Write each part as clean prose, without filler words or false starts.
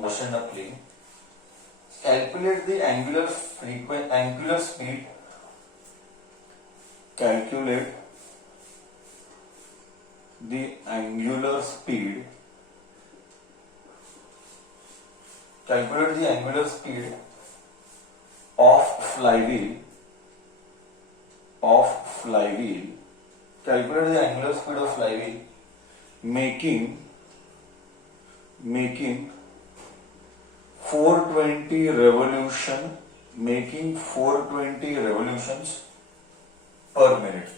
motion of plane. Calculate the angular speed. Calculate the angular speed. Calculate the angular speed of flywheel. Calculate the angular speed of flywheel making 420 revolutions per minute.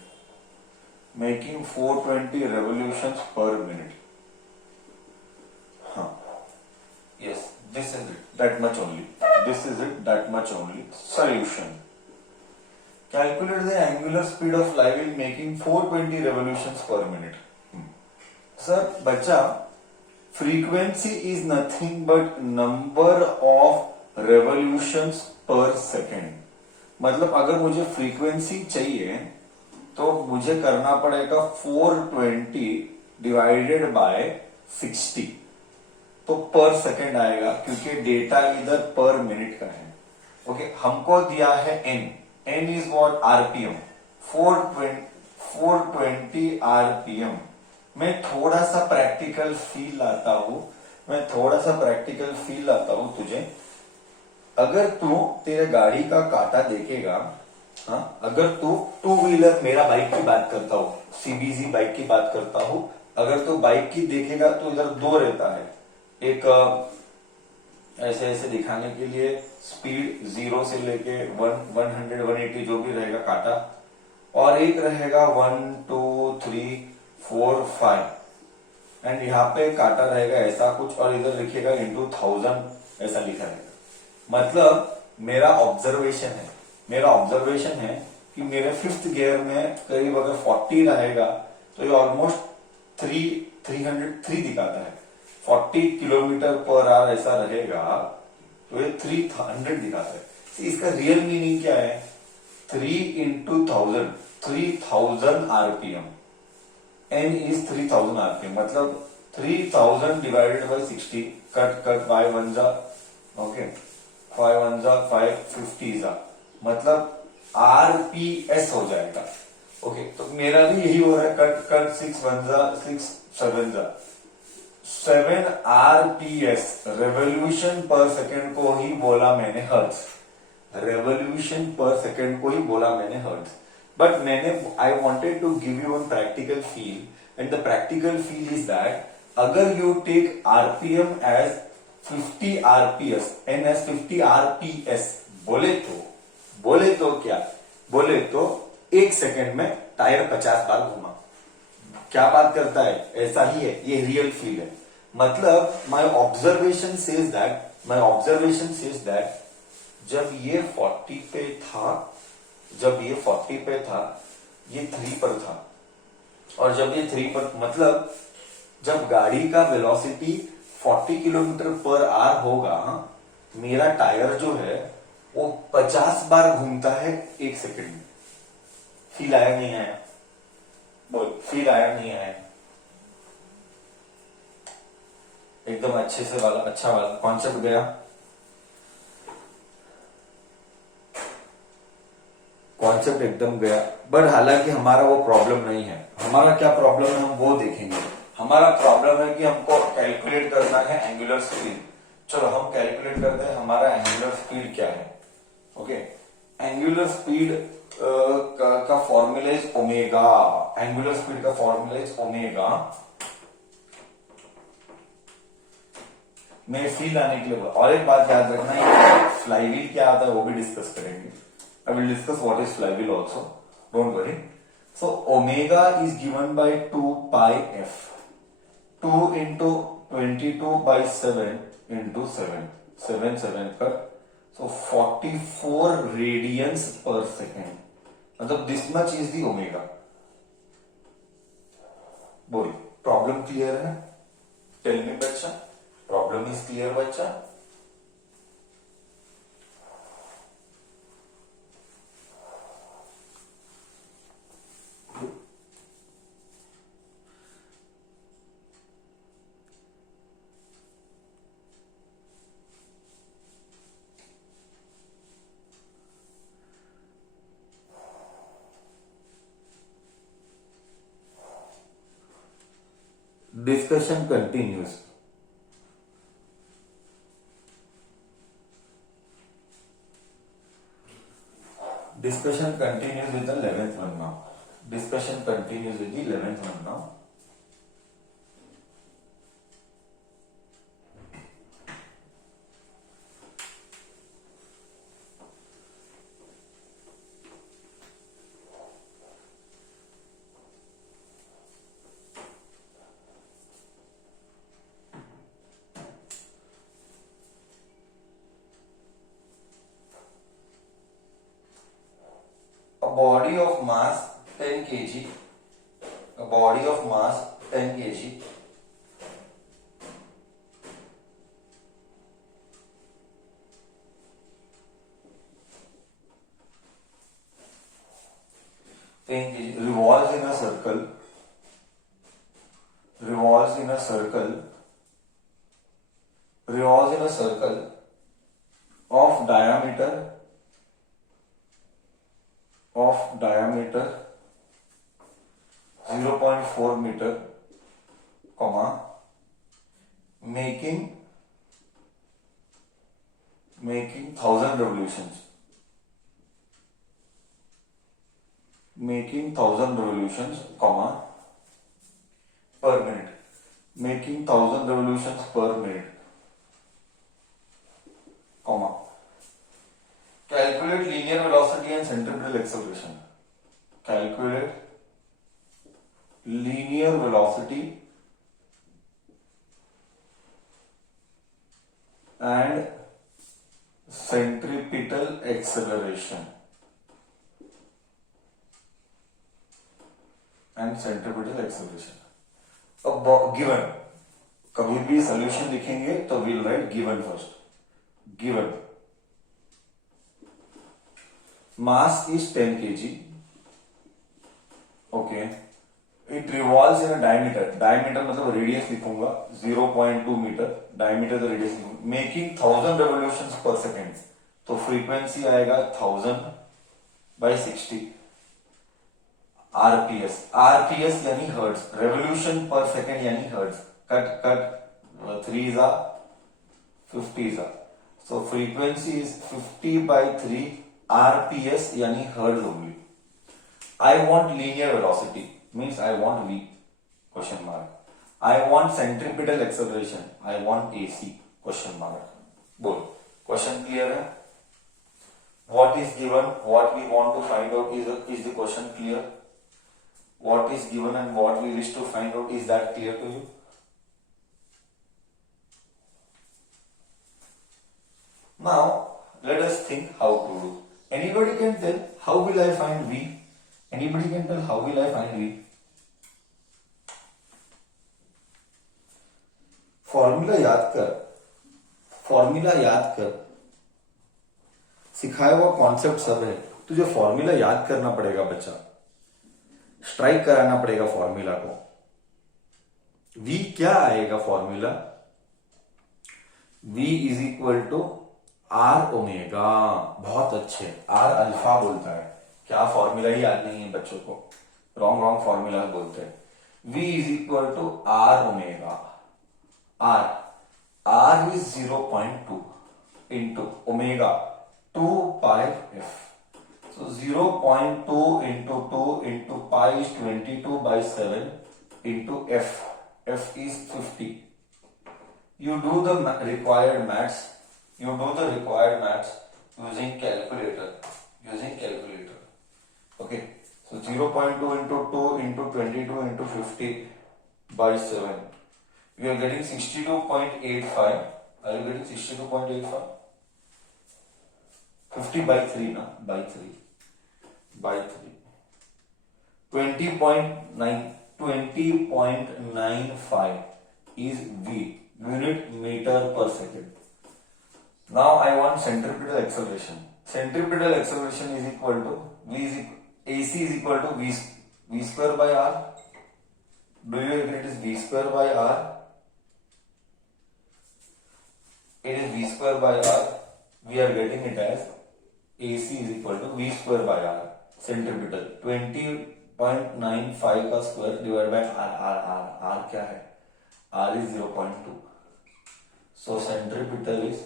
Making 420 revolutions per minute. Yes, this is it. That much only. Solution. Calculate the angular speed of flywheel making 420 revolutions per minute. Sir, बच्चा, frequency is nothing but number of revolutions per second. मतलब अगर मुझे frequency चाहिए तो मुझे करना पड़ेगा 420 divided by 60, तो पर सेकेंड आएगा क्योंकि डेटा इधर पर मिनट का है. ओके, हमको दिया है n is what? RPM. 420 RPM. मैं थोड़ा सा प्रैक्टिकल फील लाता हूं तुझे. अगर तू तेरे गाड़ी का काटा देखेगा, हाँ, अगर तू टू व्हीलर, मेरा बाइक की बात करता हूं, सीबीजी बाइक की बात करता हूं, अगर तू बाइक की देखेगा तो इधर दो रहता है. एक ऐसे ऐसे दिखाने के लिए स्पीड 0 से लेके 100 180 जो भी रहेगा काटा, और एक रहेगा 1 2 3 4 5, एंड यहाँ पे काटा रहेगा ऐसा कुछ, और इधर लिखेगा इंटू 1000 ऐसा लिखा रहेगा. मतलब मेरा ऑब्जर्वेशन है कि मेरे 5th गियर में करीब अगर 40 रहेगा तो ये ऑलमोस्ट 303 दिखाता है. 40 किलोमीटर पर आवर ऐसा रहेगा तो ये 300 दिखाता है. इसका रियल मीनिंग क्या है? 3 into 1000, 3000 RPM. n is 3000 RPM. मतलब 3000 डिवाइडेड बाय 60. कट बाय 1 जा, ओके, 5 1 जा 5, 50 जा, मतलब आरपीएस हो जाएगा. ओके, तो मेरा भी यही हो रहा है. कट 6 1 जा 6 7 जा 7 आरपीएस. रेवोल्यूशन पर सेकेंड को ही बोला मैंने hertz. But I wanted to give you one practical feel, and the practical feel is that अगर you take RPM as 50 RPS and as 50 RPS, बोले तो 1 सेकेंड में टायर 50 बार घुमा. क्या बात करता है? ऐसा ही है, ये रियल फील है. मतलब माय ऑब्जर्वेशन सेज दैट जब ये 40 पे था, ये 3 पर था, और जब ये 3 पर, मतलब जब गाड़ी का वेलोसिटी 40 किलोमीटर पर आवर होगा, मेरा टायर जो है वो 50 बार घूमता है 1 सेकेंड में. फील आया नहीं आया? बोल, फील आया नहीं आया? एकदम अच्छा वाला कॉन्सेप्ट गया. कॉन्सेप्ट एकदम गया. बट हालांकि हमारा वो प्रॉब्लम नहीं है. हमारा क्या प्रॉब्लम है हम वो देखेंगे. हमारा प्रॉब्लम है कि हमको कैलकुलेट करना है एंगुलर स्पीड. चलो हम कैलकुलेट करते हैं हमारा एंगुलर स्पीड क्या है. ओके, एंगुलर स्पीड का formula is omega. Angular speed का फॉर्मूला इज ओमेगा. मैं फील आने के लिए, और एक बात याद रखना, है फ्लाईव्हील क्या आता है वो भी डिस्कस करेंगे. I will discuss what is flywheel also, don't worry. So omega is given by 2 pi F. 2 into 22/7 into 7 पर, सो 44 रेडियंस पर सेकेंड. मतलब this much is the omega. बोल, प्रॉब्लम क्लियर है? टेल मी बच्चा, प्रॉब्लम इज क्लियर बच्चा? Discussion continues. Discussion continues with the 11th one now. Discussion continues with the 11th one now. A body of mass 10 kg, a body of mass 10 kg revolves in a circle, revolves in a circle, revolves in a circle of diameter 0.4 meter, comma, making 1000 revolutions, making 1000 revolutions, comma, per minute, making 1000 revolutions per minute, comma. Calculate linear velocity and centripetal acceleration. Calculate linear velocity and centripetal acceleration. And centripetal acceleration. अब given, कभी भी solution लिखेंगे तो we'll write given first. Given. Mass is 10 kg. Okay. It revolves in a diameter. Diameter मतलब radius लिखूंगा 0.2 meter. Diameter तो radius लिखूंगा. Making 1000 revolutions per second. तो frequency आएगा 1000 by 60. RPS. RPS यानी hertz. Revolution per second यानी hertz. Cut. 3s are 50s are. So frequency is 50 by 3. RPS यानी hertz होगी. I want linear velocity means I want V question mark. I want centripetal acceleration. I want AC question mark. बोल question clear है? What is given, what we want to find out is the question clear? What is given and what we wish to find out, is that clear to you? Now let us think how to do. Anybody can tell how will I find V? Anybody can tell how will I find V? Formula याद कर, सिखाया हुआ concept सब है, तुझे formula याद करना पड़ेगा बच्चा, स्ट्राइक कराना पड़ेगा फॉर्मूला को. V क्या आएगा formula? V is equal to R omega. बहुत अच्छे. आर अल्फा बोलता है. क्या फॉर्मूला ही याद नहीं है बच्चों को, रॉन्ग फॉर्मूला बोलते हैं. V is equal to R omega. R is 0.2 into omega 2 pi f. So 0.2 into 2 into pi is 22 by 7 into f. F is 50. You do the required maths. Using calculator. Okay. So 0.2 into 2 into 22 into 50 by 7. We are getting 62.85. Are you getting 62.85? 50 by 3 na? By 3. 20.95 is V. Unit meter per second. Now I want centripetal acceleration. Centripetal acceleration is equal to AC is equal to V square by R. Do you agree it is V square by R? It is V square by R. We are getting it as AC is equal to V square by R. Centripetal 20.95 का square divide by R क्या है? R is 0.2. So centripetal is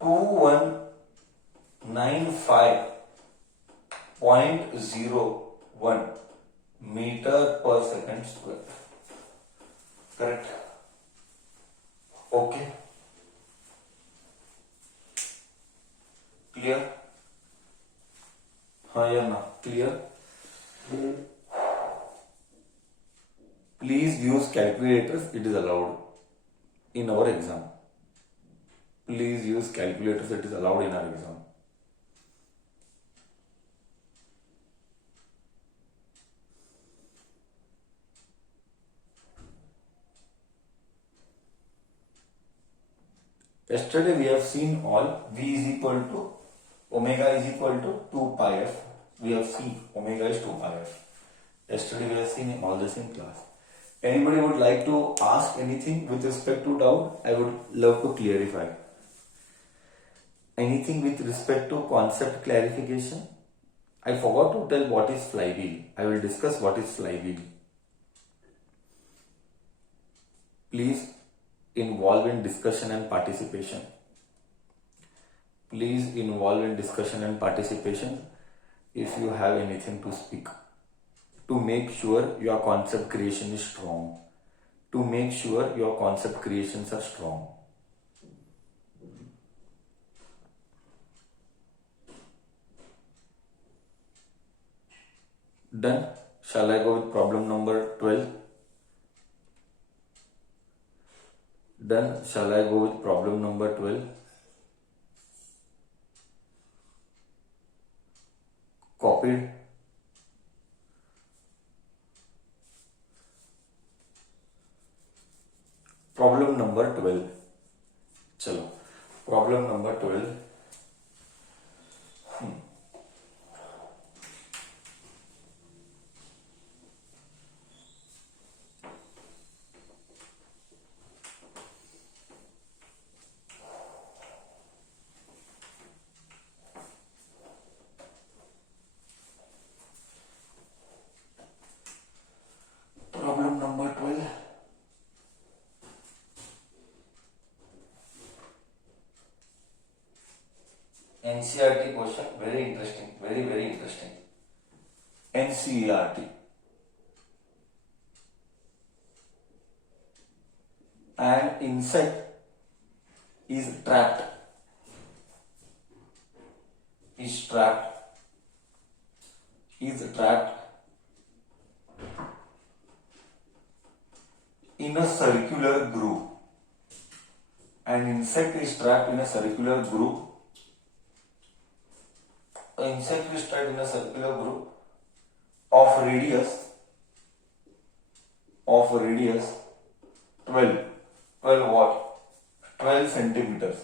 2195.01 meter per second square. Correct? Okay. Clear? हाँ या ना? Clear? Please use calculators. It is allowed in our exam. Please use calculators. It is allowed in our exam. Yesterday we have seen all V is equal to omega is equal to 2 pi f. We have seen omega is 2 pi f. Yesterday we have seen all this in class. Anybody would like to ask anything with respect to doubt? I would love to clarify. Anything with respect to concept clarification? I forgot to tell what is flywheel. I will discuss what is flywheel. Please involve in discussion and participation. Please involve in discussion and participation if you have anything to speak. To make sure your concept creation is strong. To make sure your concept creations are strong. Done? Shall I go with problem number 12? Done? Shall I go with problem number 12? Copied? Problem number 12. चलो problem number 12. Problem number 12. NCERT question, very interesting, very very interesting. NCERT. An insect is trapped in a circular groove. An insect is trapped in a circular groove. An insect is trapped in a circular groove of radius 12 what? 12 centimeters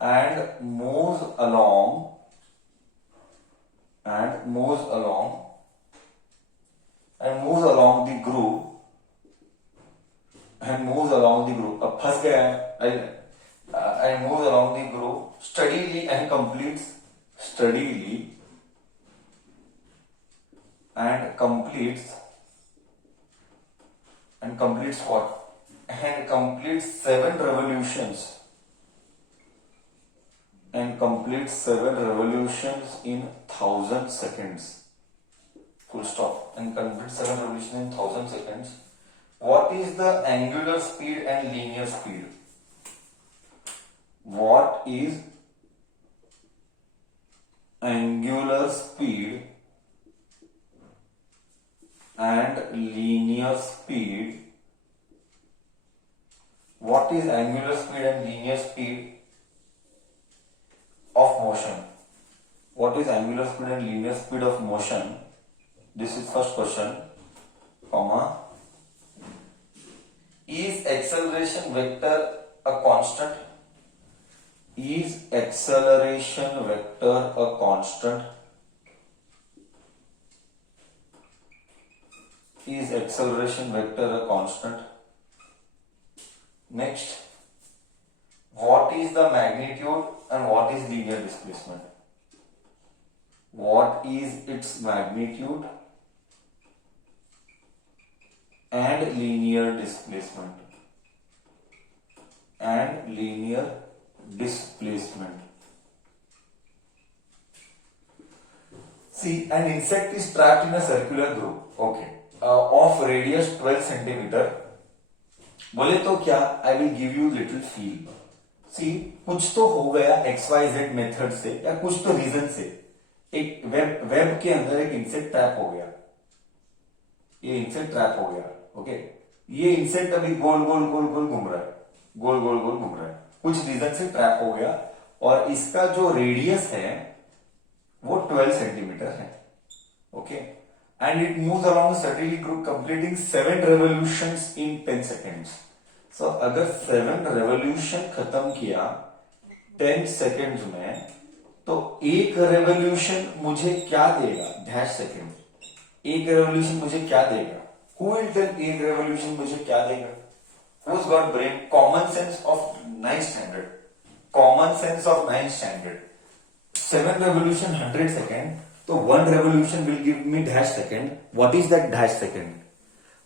and moves along the groove अब फंस गया है and moves along the groove steadily and completes what? And completes 7 revolutions in 1000 seconds. Full stop. And completes 7 revolutions in 1000 seconds. What is the angular speed and linear speed? What is angular speed and linear speed? What is angular speed and linear speed of motion? What is angular speed and linear speed of motion? This is first question, comma. Is acceleration vector a constant? Is acceleration vector a constant? Is acceleration vector a constant? Next, what is the magnitude and what is linear displacement? What is its magnitude and linear displacement. And linear displacement. See, an insect is trapped in a circular groove, okay, of radius 12 centimeter. बोले तो क्या, I will give you little feel. See, कुछ तो हो गया XYZ method से या कुछ तो रीजन से. एक वेब के अंदर एक इंसेक्ट ट्रैप हो गया. ये इंसेक्ट ट्रैप हो गया, ओके. ये इंसेक्ट अभी गोल गोल गोल गोल घूम रहा है, गोल गोल गोल घूम रहा है, कुछ रीजन से ट्रैप हो गया. और इसका जो रेडियस है वो 12 सेंटीमीटर है, okay. And it moves along certainly group completing 7 revolutions in 10 seconds. So अगर 7 रेवोल्यूशन खत्म किया 10 सेकेंड्स में, तो एक रेवोल्यूशन मुझे क्या देगा? Dash second. एक रेवोल्यूशन मुझे क्या देगा? हु विल टेल एक रेवोल्यूशन मुझे क्या देगा? Who's got brain? Common sense of 9th standard. Common sense of 9th standard. 7 revolution 100 second. So 1 revolution will give me dash second. What is that dash second?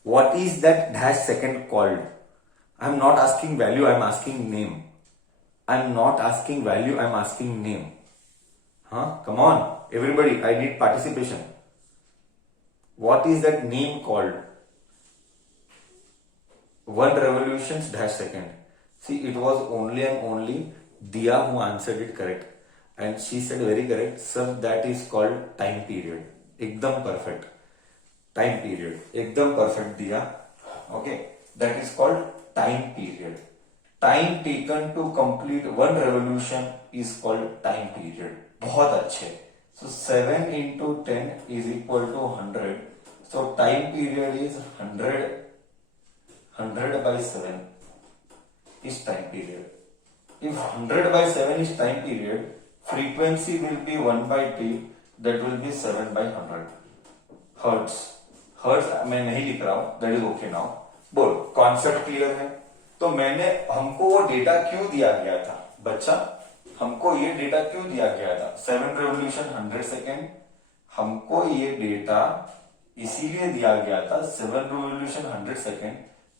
What is that dash second called? I am not asking value, I am asking name. I am not asking value, I am asking name. Huh? Come on, everybody, I need participation. What is that name called? 1 revolutions dash second. See, it was only and only Dia who answered it correct. And she said very correct, sir, that is called time period. Ekdam perfect. Time period. Ekdam perfect, Dia. Okay. That is called time period. Time taken to complete 1 revolution is called time period. बहुत अच्छे. So 7 into 10 is equal to 100. So time period is 100 by 7 is time period. If 100 by 7 is time period, frequency will be 1 by t, that will be 7 by 100. Hertz. Hertz मैं नहीं लिख रहा हूं, that is okay now. बोल, concept clear है? तो मैंने, हमको वो डेटा क्यों दिया गया था बच्चा? हमको ये डेटा क्यों दिया गया था? 7 रेवोल्यूशन 100 सेकेंड. हमको ये डेटा इसीलिए दिया गया था 7 रेवोल्यूशन 100 सेकेंड.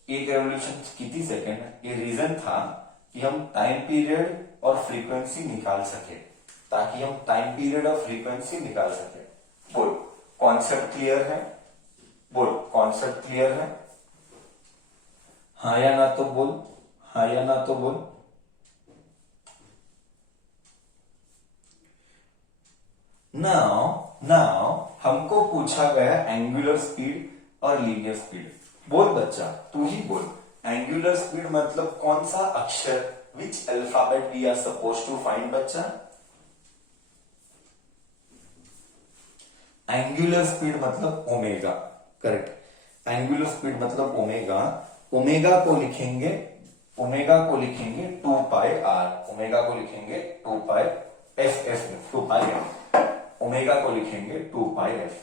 एक रेवोल्यूशन कितनी सेकेंड? ये रीजन था कि हम टाइम पीरियड और फ्रीक्वेंसी निकाल सके, ताकि हम टाइम पीरियड और फ्रीक्वेंसी निकाल सके. बोल, कॉन्सेप्ट क्लियर है? बोल, कॉन्सेप्ट क्लियर है? हाँ या ना तो बोल, हाँ या ना तो बोल. नाउ हमको पूछा गया एंगुलर स्पीड और लीनियर स्पीड. बोल बच्चा, तू ही बोल. एंगुलर स्पीड मतलब कौन सा अक्षर? Which alphabet we are suppose to find बच्चा? एंगुलर स्पीड मतलब ओमेगा. करेक्ट. एंगुलर स्पीड मतलब ओमेगा. ओमेगा को लिखेंगे 2 पाई आर. ओमेगा को लिखेंगे 2 pi F. 2 pi F. Omega को लिखेंगे 2 pi F.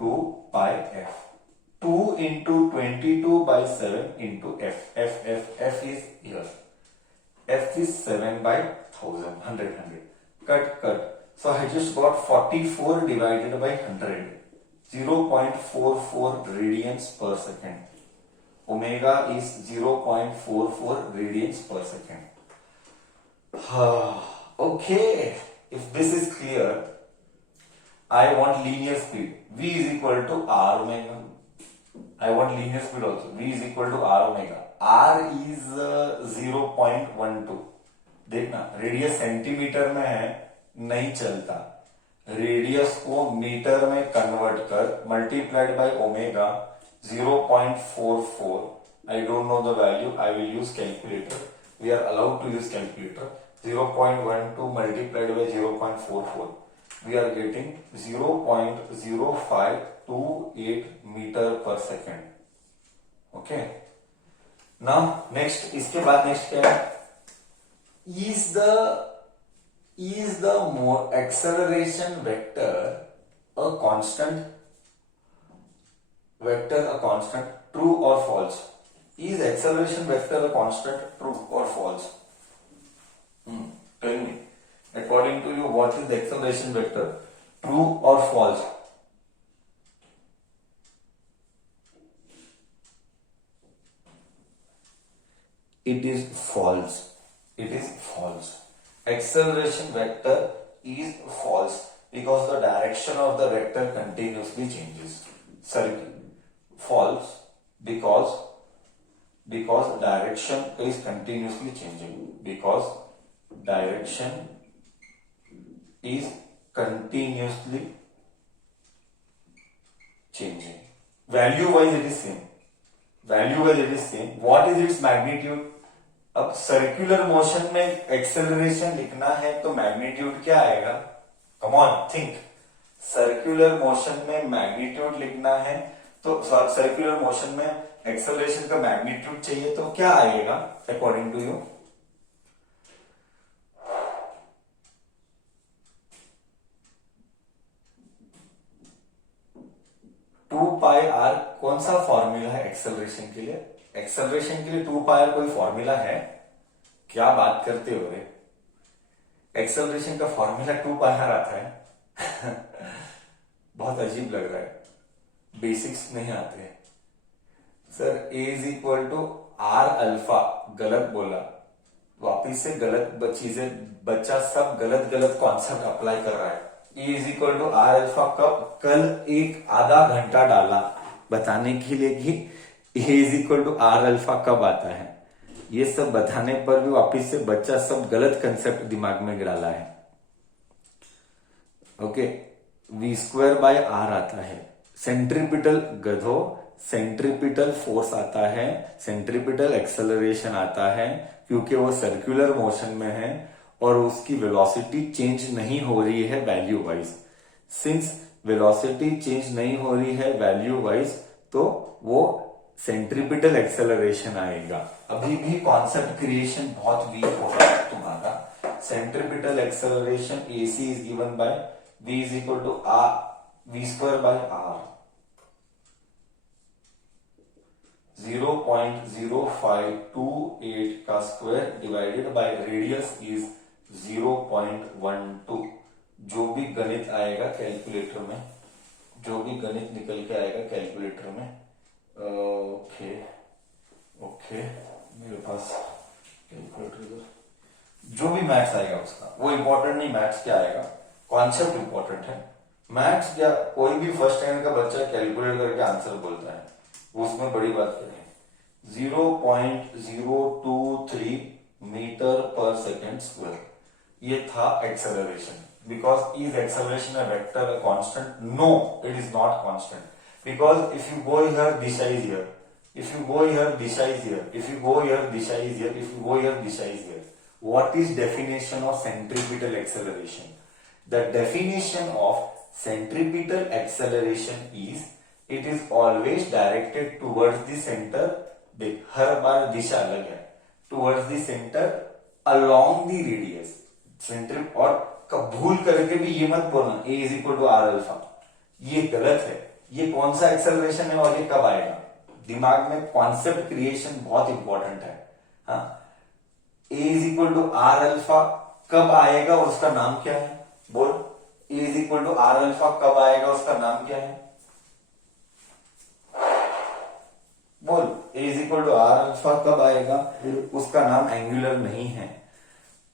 2 pi F. 2 into 22 by 7 into f. F is here. F is 7 by 1000. 100. Cut. So I just got 44 divided by 100. 0.44 radians per second. Omega is 0.44 radians per second. Okay. If this is clear, I want linear speed. V is equal to R omega. I want linear speed also. V is equal to R omega. R is 0.12. देखना, radius centimetre में है, नहीं चलता. Radius को metre में convert कर, multiplied by omega 0.44. I don't know the value. I will use calculator. We are allowed to use calculator. 0.12 multiplied by 0.44. We are getting 0.0528 meter per second. Okay. Now next, इसके बाद next क्या है? Is the more acceleration vector a constant? True or false? Is acceleration vector a constant? True or false? Tell me. According to you, what is the acceleration vector? True or false? it is false. It is false. Acceleration vector is false because the direction of the vector continuously changes. Sorry, false because direction is continuously changing. Because direction is continuously changing. Value wise it is same. Value wise it is same. What is its magnitude? अब circular motion में acceleration लिखना है तो magnitude क्या आएगा? Come on think. Circular motion में magnitude लिखना है तो सर्कुलर मोशन में एक्सेलरेशन का मैग्नीट्यूड चाहिए तो क्या आएगा according to you? Two pi R कौन सा फॉर्मूला है एक्सेलरेशन के लिए? एक्सेलरेशन के लिए 2 पाई आर कोई फॉर्मूला है? क्या बात करते हो रे? एक्सेलरेशन का फॉर्मूला 2 पाई आर आता है? बहुत अजीब लग रहा है. बेसिक्स नहीं आते sir. A is equal to R alpha. गलत बोला, वापिस से गलत चीजें. बच्चा सब गलत गलत कॉन्सेप्ट अप्लाई कर रहा है. A is equal to R alpha कल एक आधा घंटा डाला बताने के लिए कि A is equal to R alpha कब आता है. ये सब बताने पर भी वापिस से बच्चा सब गलत कंसेप्ट दिमाग में डाला है. Okay, V square by R आता है. सेंट्रीपिटल गधो, सेंट्रीपिटल फोर्स आता है, सेंट्रीपिटल एक्सेलरेशन आता है क्योंकि वो सर्कुलर मोशन में है और उसकी वेलोसिटी चेंज नहीं हो रही है value wise. Since velocity change नहीं हो रही है वैल्यू वाइज तो वो सेंट्रीपिटल एक्सेलरेशन आएगा. अभी भी कॉन्सेप्ट क्रिएशन बहुत वीक हो रहा है तुम्हारा. Centripetal acceleration AC is given by V is equal to R V square by R. 0.0528 का square divided by radius is 0.12. जो भी गणित आएगा कैलकुलेटर में, जो भी गणित निकल के आएगा कैलकुलेटर में. ओके मेरे पास कैलकुलेटर, जो भी मैथ्स आएगा उसका वो इंपॉर्टेंट नहीं. मैथ्स क्या आएगा, कॉन्सेप्ट इंपॉर्टेंट है. मैथ्स क्या, कोई भी फर्स्ट टाइम का बच्चा कैलकुलेट करके आंसर बोलता है, वो उसमें बड़ी बात करें. 0.023 मीटर पर सेकेंड स्क्वायर, ये था acceleration. Because is acceleration a vector, a constant? No, it is not constant. Because if you go here, Disha is here. If you go here, Disha is here. If you go here, Disha is here. If you go here, Disha is here. What is definition of centripetal acceleration? The definition of centripetal acceleration is it is always directed towards the center. देख, हर बार दिशा अलग है. Towards the center along the radius. और भूल करके भी ये मत बोलना A is equal to R alpha. ये गलत है. ये कौन सा एक्सेलरेशन है और ये कब आएगा? दिमाग में कॉन्सेप्ट क्रिएशन बहुत इंपॉर्टेंट है. हाँ, A is equal to R alpha कब आएगा और उसका नाम क्या है? बोल. A is equal to R alpha कब आएगा, उसका नाम क्या है? बोल. A is equal to R alpha कब आएगा, उसका नाम एंगुलर नहीं है.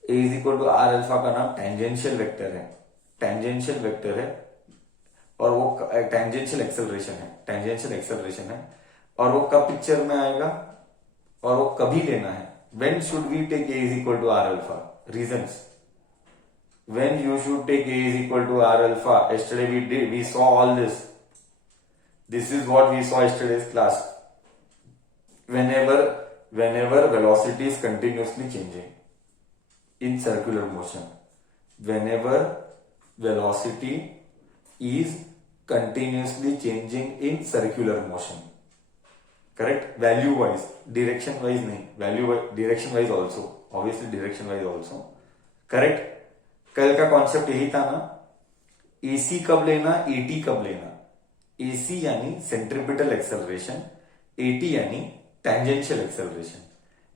A is equal to R alpha का नाम टेंजेंशियल वेक्टर है. टेंजेंशियल वेक्टर है और वो टेंजेंशियल एक्सेलरेशन है. टेंजेंशियल एक्सेलरेशन है और वो कब पिक्चर में आएगा और वो कभी लेना है. When should we take A is equal to R alpha? Reasons. When you should take A is equal to R alpha? Yesterday we saw all this. This is what we saw yesterday's class. whenever velocity is continuously changing in circular motion, whenever velocity is continuously changing in circular motion. Correct? Value wise, direction wise नहीं, value wise, direction wise also, obviously direction wise also. Correct? कल का concept यही था ना. AC कब लेना, AT कब लेना. AC यानी सेंट्रीपिटल एक्सेलरेशन, AT यानी टेंजेंशियल एक्सेलरेशन.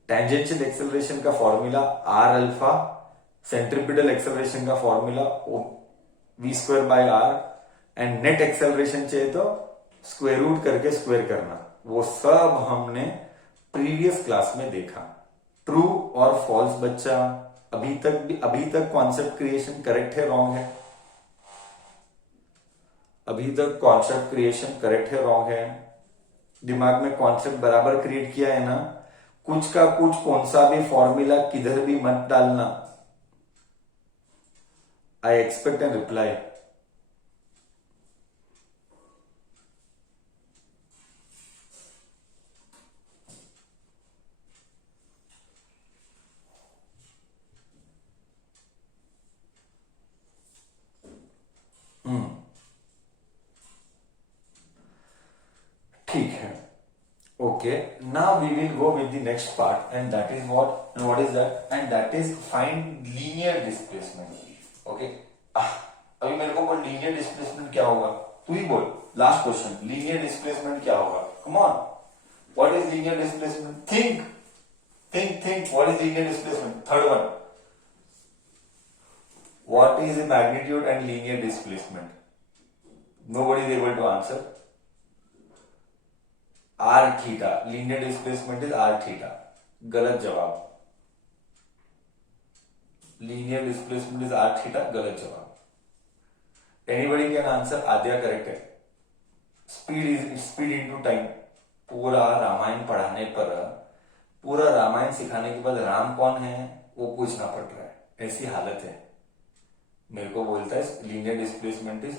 टेंजेंशियल एक्सेलरेशन का formula R alpha, centripetal acceleration का formula V square by R, and net acceleration चाहिए तो स्क्वायर रूट करके स्क्वायर करना. वो सब हमने प्रीवियस क्लास में देखा. ट्रू और फॉल्स बच्चा? अभी तक कॉन्सेप्ट क्रिएशन करेक्ट है रॉन्ग है? अभी तक कॉन्सेप्ट क्रिएशन करेक्ट है रॉन्ग है? दिमाग में कॉन्सेप्ट बराबर क्रिएट किया है ना? कुछ का कुछ कौन सा भी फॉर्मूला किधर भी मत डालना। I expect an reply. ठीक है, okay, now we will go with the next part, and that is what is that, and that is find linear displacement. Okay, अभी मेरे को बोल लीनियर डिस्प्लेसमेंट क्या होगा, तू ही बोल। लास्ट क्वेश्चन, लीनियर डिस्प्लेसमेंट क्या होगा? Come on, what is linear displacement? Think what is linear displacement? Third one, what is the magnitude and linear displacement? Nobody is able to answer. R theta, linear displacement is R theta. गलत जवाब। Linear displacement is R theta, गलत जवाब। Anybody can answer? Aadya correct है। Speed into time. पूरा रामायण पढ़ाने पर, पूरा रामायण सिखाने के बाद राम कौन है वो पूछना पड़ रहा है, ऐसी हालत है। मेरे को बोलता है linear displacement is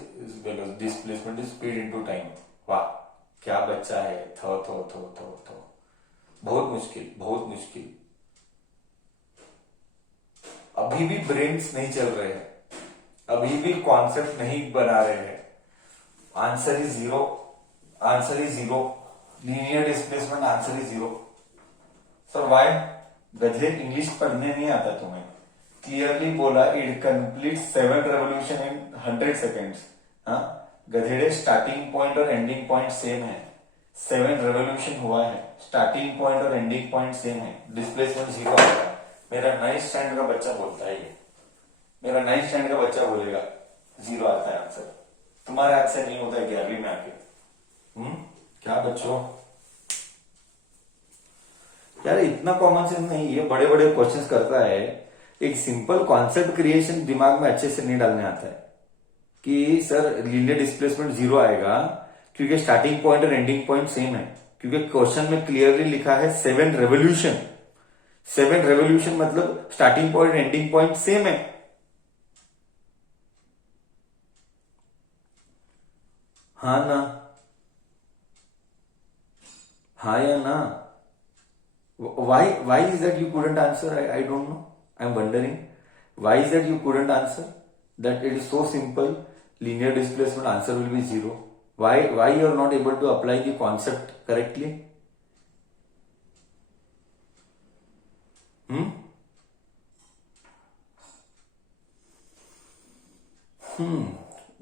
speed into time. वाह क्या बच्चा है। थो थो थो थो थो, बहुत मुश्किल, बहुत मुश्किल। अभी भी ब्रेन्स नहीं चल रहे हैं, अभी भी कॉन्सेप्ट नहीं बना रहे हैं। Answer is zero, answer is zero. Linear displacement answer is zero. Sir why? गधे, इंग्लिश पढ़ने नहीं आता तुम्हें। क्लियरली बोला it complete 7 revolution in 100 seconds. हाँ गधेड़े, स्टार्टिंग पॉइंट और एंडिंग पॉइंट सेम है। 7 रेवोल्यूशन हुआ है, स्टार्टिंग पॉइंट और एंडिंग पॉइंट सेम है, डिस्प्लेसमेंट जीरो आएगा। मेरा 9th स्टैंडर्ड का बच्चा बोलता है ये, मेरा 9th स्टैंडर्ड का बच्चा बोलेगा जीरो आता है आंसर। तुम्हारा आंसर नहीं होता है 11वीं में आके। क्या बच्चों यार, इतना कॉमन सेंस नहीं, ये बड़े बड़े क्वेश्चंस करता है। एक सिंपल कॉन्सेप्ट क्रिएशन दिमाग में अच्छे से नहीं डालने आता है कि सर लीनियर डिस्प्लेसमेंट जीरो आएगा क्योंकि स्टार्टिंग पॉइंट और एंडिंग पॉइंट सेम है, क्योंकि क्वेश्चन में क्लियरली लिखा है 7 रेवोल्यूशन। 7 रेवोल्यूशन मतलब starting point ending point same है। हाँ ना, हाँ या ना? why is that you couldn't answer? I don't know, I'm wondering why is that you couldn't answer, that it is so simple, linear displacement answer will be zero. Why you are not able to apply the concept correctly?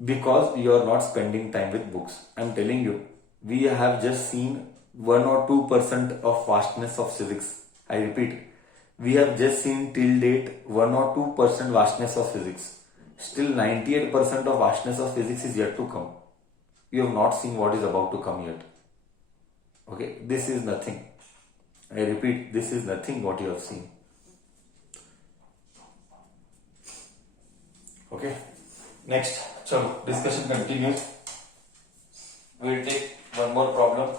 Because you are not spending time with books. I'm telling you, we have just seen 1 or 2% of vastness of physics. I repeat, we have just seen till date 1 or 2% vastness of physics. Still 98% of vastness of physics is yet to come. You have not seen what is about to come yet. Okay, this is nothing. I repeat, this is nothing what you have seen. Okay, next, chalo, discussion continues. We will take one more problem.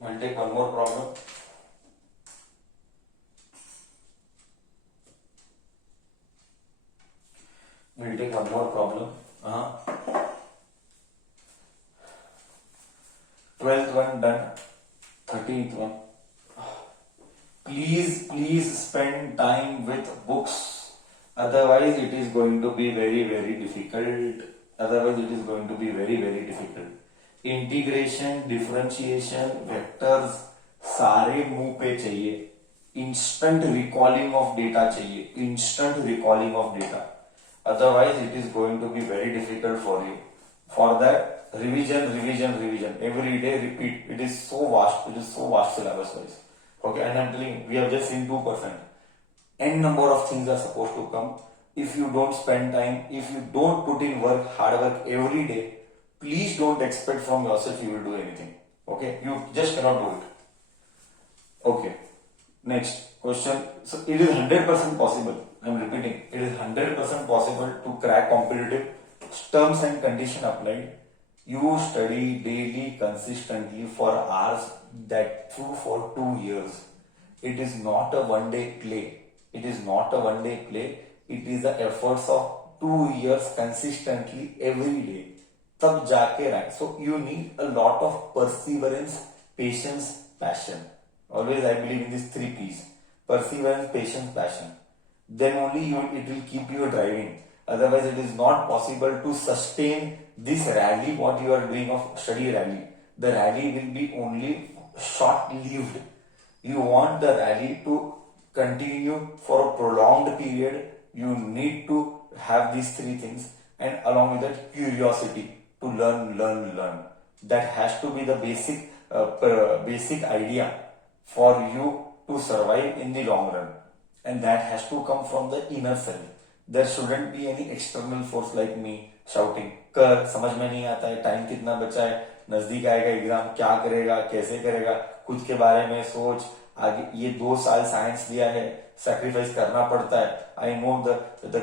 We'll take one more problem. We'll take one more problem. 12th one done. 13th one. Please spend time with books. Otherwise, it is going to be very difficult. Integration, differentiation, vectors सारे मुंह पे चाहिए। Instant recalling of data चाहिए, instant recalling of data. Otherwise it is going to be very difficult for you. For that revision every day, repeat. It is so vast syllabus wise. Okay, and I'm telling you, we have just seen 2%. N number of things are supposed to come. If you don't spend time, if you don't put in work, hard work every day, please don't expect from yourself you will do anything. Okay, you just cannot do it. Okay, Next question. So it is 100% possible. I am repeating. It is 100% possible to crack competitive. Terms and condition applied. You study daily consistently for hours, that too for 2 years. It is not a one day play. It is not a one day play. It is the efforts of 2 years consistently every day. तब जाके rank. So you need a lot of perseverance, patience, passion. Always I believe in these 3 P's: perseverance, patience, passion. Then only it will keep you driving. Otherwise, it is not possible to sustain this rally, what you are doing of study rally. The rally will be only short-lived. You want the rally to continue for a prolonged period. You need to have these 3 things, and along with that, curiosity to learn. That has to be the basic idea for you to survive in the long run, and that has to come from the inner self. There shouldn't be any external force like me shouting, कर, समझ में नहीं आता है, time कितना बचा है, नजदीक आएगा एग्जाम, क्या करेगा, कैसे करेगा, खुद के बारे में सोच, आगे ये 2 साल साइंस लिया है, सैक्रिफाइस करना पड़ता है. I know the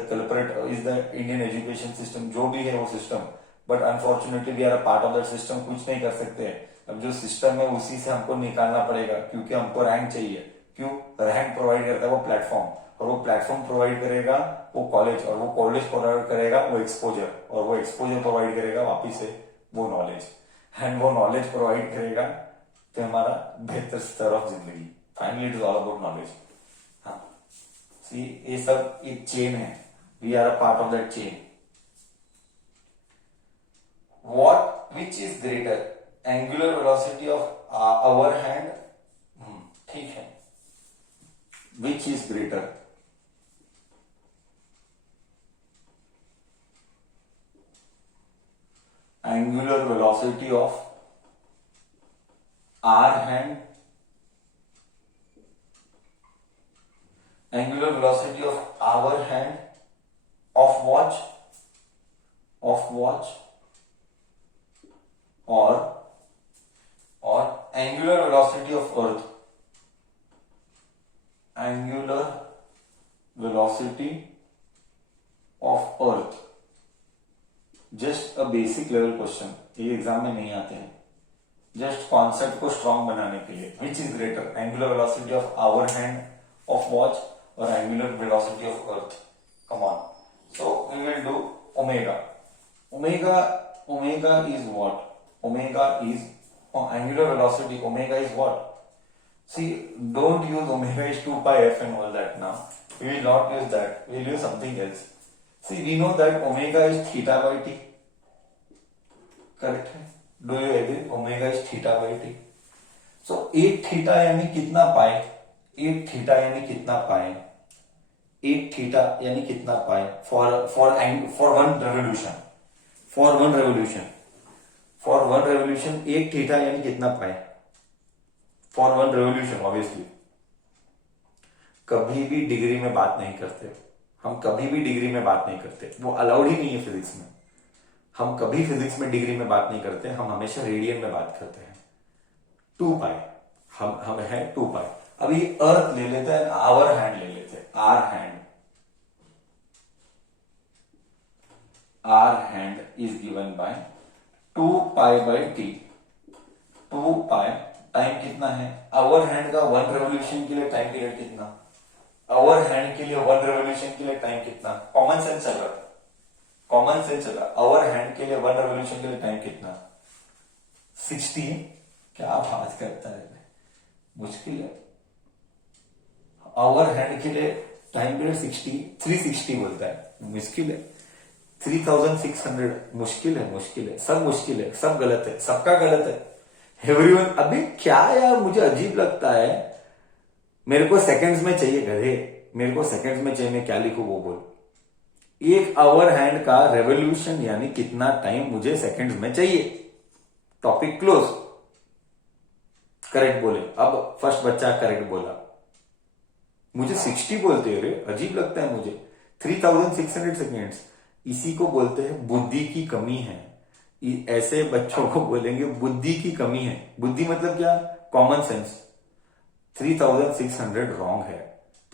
culprit is the Indian education system, जो भी है वो system, but unfortunately we are a part of that system. कुछ नहीं कर सकते हैं. अब जो सिस्टम है उसी से हमको निकालना पड़ेगा, क्योंकि हमको रैंक चाहिए. क्यों? रैंक प्रोवाइड करता है वो प्लेटफॉर्म, और वो प्लेटफॉर्म प्रोवाइड करेगा वो कॉलेज, और वो कॉलेज प्रोवाइड करेगा वो एक्सपोजर, और वो एक्सपोजर प्रोवाइड करेगा वापिस से वो नॉलेज, एंड वो नॉलेज प्रोवाइड करेगा तो हमारा बेहतर स्तर ऑफ जिंदगी. Finally it is all about knowledge. हाँ, सी ये सब एक चेन है. We are a part of that chain. What which is greater, angular velocity of our hand, ठीक है, which is greater, angular velocity of our hand, angular velocity of our hand, of watch, or angular velocity of earth, angular velocity of earth. Just a basic level question, ये exam में नहीं आते हैं, just concept को strong बनाने के लिए. Which is greater, angular velocity of our hand of watch और angular velocity of earth? Come on. So we will do omega. Omega is what? Omega is angular velocity. Omega is what? See, don't use omega is 2 pi f and all that now. We will not use that. We will use something else. See, we know that omega is theta by t. Correct है? Do you agree? Omega is theta by t. So, 8 theta यानी कितना पाई? 8 theta यानी कितना पाई? 8 theta यानी कितना पाई? For one revolution. For one revolution, 8 theta यानी कितना पाई? For one revolution, obviously. कभी भी डिग्री में बात नहीं करते. हम कभी भी डिग्री में बात नहीं करते. वो अलाउड ही नहीं है फिजिक्स में. हम कभी फिजिक्स में डिग्री में बात नहीं करते. हम हमेशा रेडियन में बात करते हैं. 2 पाई. हम है 2 पाई. अभी अर्थ ले लेते हैं, आवर हैंड ले लेते हैं. Hour hand is given by 2 pi by T. 2 pi. Time कितना है? आवर हैंड का 1 रेवोल्यूशन के लिए टाइम पीरियड कितना? आवर हैंड के लिए 1 रेवोल्यूशन के लिए टाइम कितना? कॉमन सेंस चल रहा. आवर हैंड के लिए 1 रेवोल्यूशन के लिए टाइम कितना? 60. क्या बात करता है, मुश्किल है. आवर हैंड के लिए टाइम पीरियड 360 बोलता है. मुश्किल है. 3600 मुश्किल है. सब मुश्किल है. सब गलत है. सबका गलत है. एवरीवन. अभी क्या यार, मुझे अजीब लगता है. मेरे को सेकंड्स में चाहिए गधे. मेरे को सेकंड्स में चाहिए. मैं क्या लिखूं वो बोल. 1 आवर हैंड का रेवोल्यूशन यानी कितना टाइम मुझे सेकंड्स में चाहिए. Topic close. करेक्ट बोले. अब फर्स्ट बच्चा करेक्ट बोला. मुझे 60 बोलते हैं रे. अजीब लगता है मुझे. 3600 सेकेंड्स. इसी को बोलते हैं बुद्धि की कमी है. ऐसे बच्चों को बोलेंगे बुद्धि की कमी है. बुद्धि मतलब क्या? Common sense. 3600 रॉन्ग है।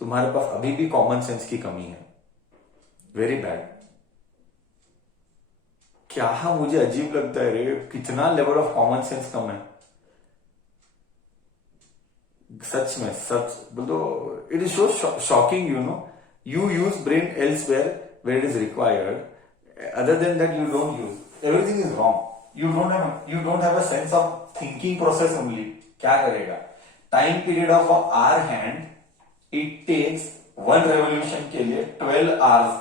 तुम्हारे पास अभी भी कॉमन सेंस की कमी है, वेरी बैड। क्या मुझे अजीब लगता है रे, कितना लेवल ऑफ कॉमन सेंस कम है। सच में, सच बोलो, it is so shocking, you use brain elsewhere where it is required, other than that you don't use, everything is wrong. You don't have a sense of thinking process only. क्या करेगा? Time period of our hand, it takes one revolution के लिए 12 hours,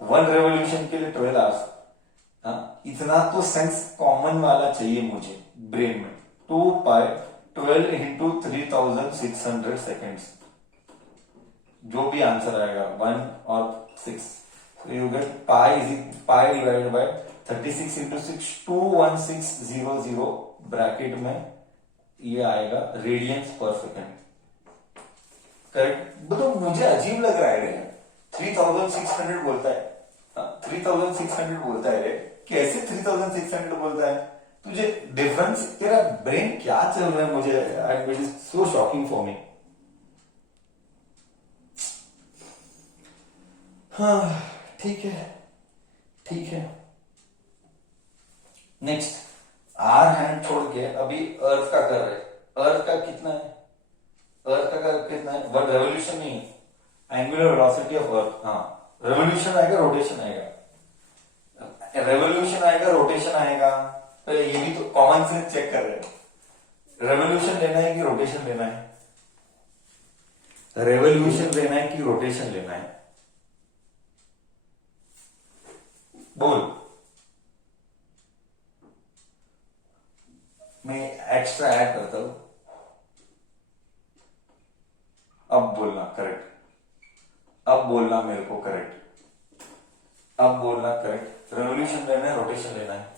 one revolution के लिए 12 hours. इतना तो sense common वाला चाहिए मुझे ब्रेन में। 2 पाई 12 इंटू 3600 सेकेंड्स, जो भी आंसर आएगा 1 और 6, you get pi divided by 36 into 6, 21600 bracket में ये आएगा रेडियंस पर सेकेंड। करेक्ट? तो मुझे अजीब लग रहा है 3600 बोलता है, 3600 बोलता है रे, कैसे 3600 बोलता है? तुझे डिफरेंस, तेरा ब्रेन क्या चल रहा है? मुझे it is so shocking for me. हाँ ठीक है, ठीक है। नेक्स्ट, आर हैंड छोड़ के अभी अर्थ का कर रहे। अर्थ का कितना है? अर्थ का कितना है? वन रेवोल्यूशन नहीं है, एंगुलर वेलोसिटी ऑफ अर्थ। हाँ, रेवोल्यूशन आएगा, रोटेशन आएगा, रेवोल्यूशन आएगा, रोटेशन आएगा। पहले ये भी तो कॉमन सेंस चेक कर रहे हैं। रेवोल्यूशन लेना है कि रोटेशन लेना है? रेवोल्यूशन लेना है कि रोटेशन लेना है? बोल। मैं एक्स्ट्रा ऐड करता हूं, अब बोलना करेक्ट, अब बोलना मेरे को करेक्ट, अब बोलना करेक्ट। रेवोल्यूशन लेना है, रोटेशन लेना है?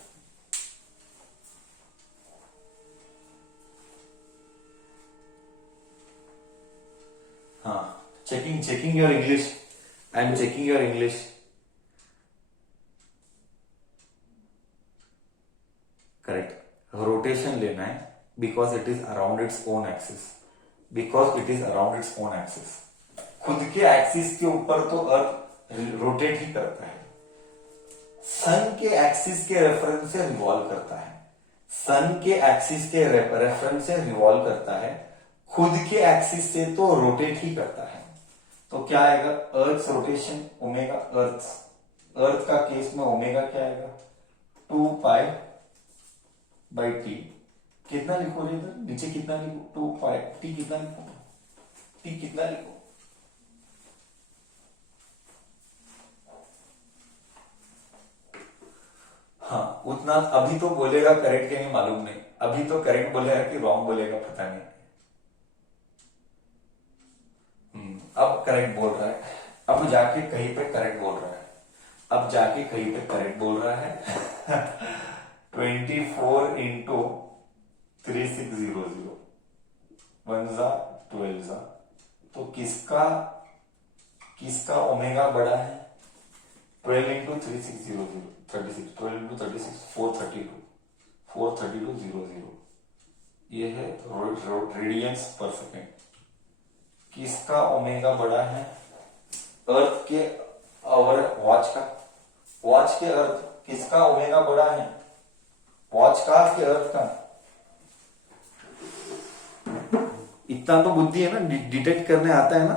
हाँ, checking your English, I am checking your English. Correct, rotation लेना है because it is around its own axis, because it is around its own axis. खुद के एक्सिस के ऊपर तो अर्थ रोटेट ही करता है, सन के एक्सिस के रेफरेंस से रिवॉल्व करता है, सन के एक्सिस के रेफरेंस से रिवॉल्व करता है, खुद के एक्सिस से तो रोटेट ही करता है। तो क्या आएगा? अर्थ रोटेशन ओमेगा, अर्थ का केस में ओमेगा क्या आएगा? 2 पाई बाई टी। कितना लिखो रे इधर नीचे, कितना लिखो? 2 पाई टी, कितना लिखो? टी कितना लिखो? हाँ, उतना अभी तो बोलेगा करेक्ट के नहीं मालूम नहीं, अभी तो करेक्ट बोलेगा कि रॉन्ग बोलेगा पता नहीं। अब करेक्ट बोल रहा है, अब जाके कहीं पे करेक्ट बोल रहा है, अब जाके कहीं पे करेक्ट बोल रहा है। 24 इंटू 3600 1 जा 12 जा, तो किसका ओमेगा बड़ा है? 12 इंटू 3600 36, 12 इंटू 36 432 ये है रेडियंस पर सेकेंड। किसका ओमेगा बड़ा है? अर्थ के और वॉच के अर्थ किसका ओमेगा बड़ा है? वॉच का कि अर्थ का? इतना तो बुद्धि है ना, डिटेक्ट करने आता है ना,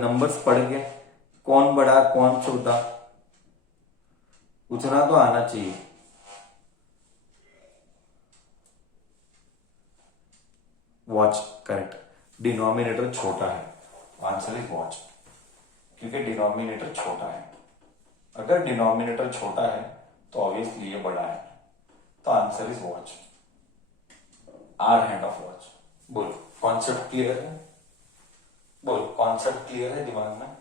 नंबर्स पढ़ के कौन बड़ा कौन छोटा, उतना तो आना चाहिए। वॉच करेक्ट, डिनोमिनेटर छोटा है, आंसर इज वॉच, क्योंकि डिनोमिनेटर छोटा है। अगर डिनोमिनेटर छोटा है तो ऑब्वियसली ये बड़ा है, तो answer is watch, hour hand of watch. बोल, कॉन्सेप्ट क्लियर है? बोल, कॉन्सेप्ट क्लियर है दिमाग में?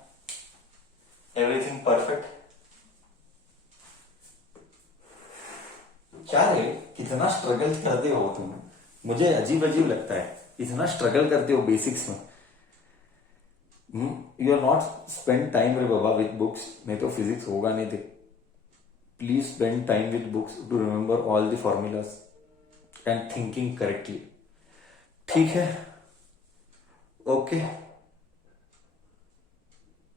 Everything perfect? क्या रे, कितना स्ट्रगल करते हो तुम? मुझे अजीब लगता है, इतना स्ट्रगल करते हो बेसिक्स में। You are not spend time रे बाबा विद बुक्स, नहीं तो फिजिक्स होगा नहीं थे। Please spend time with books to remember all the formulas and thinking correctly. ठीक है, ओके।